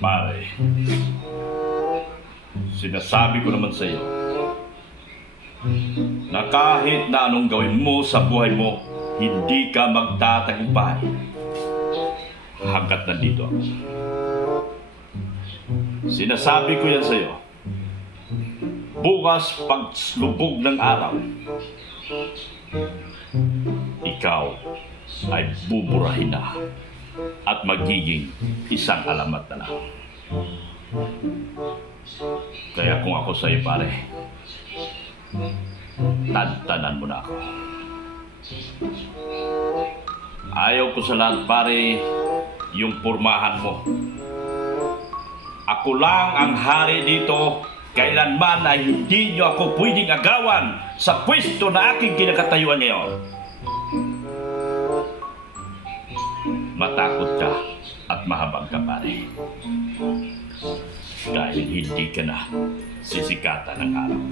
Pare, sinasabi ko naman sa iyo na kahit na anong gawin mo sa buhay mo, hindi ka magtatagumpay hanggat nandito ako. Sinasabi ko yan sa iyo. Bukas pagslubog ng araw, ikaw ay buburahin na at magiging isang alamat na lang. Kaya kung ako sa'yo, pare, tantanan mo na ako. Ayaw ko sa lahat, pare, yung pormahan mo. Ako lang ang hari dito. Kailanman ay hindi niyo ako pwedeng agawan sa pwesto na aking kinakatayuan ngayon. Matakot ka at mahabang ka, pare. Dahil hindi ka na sisikatan ng araw.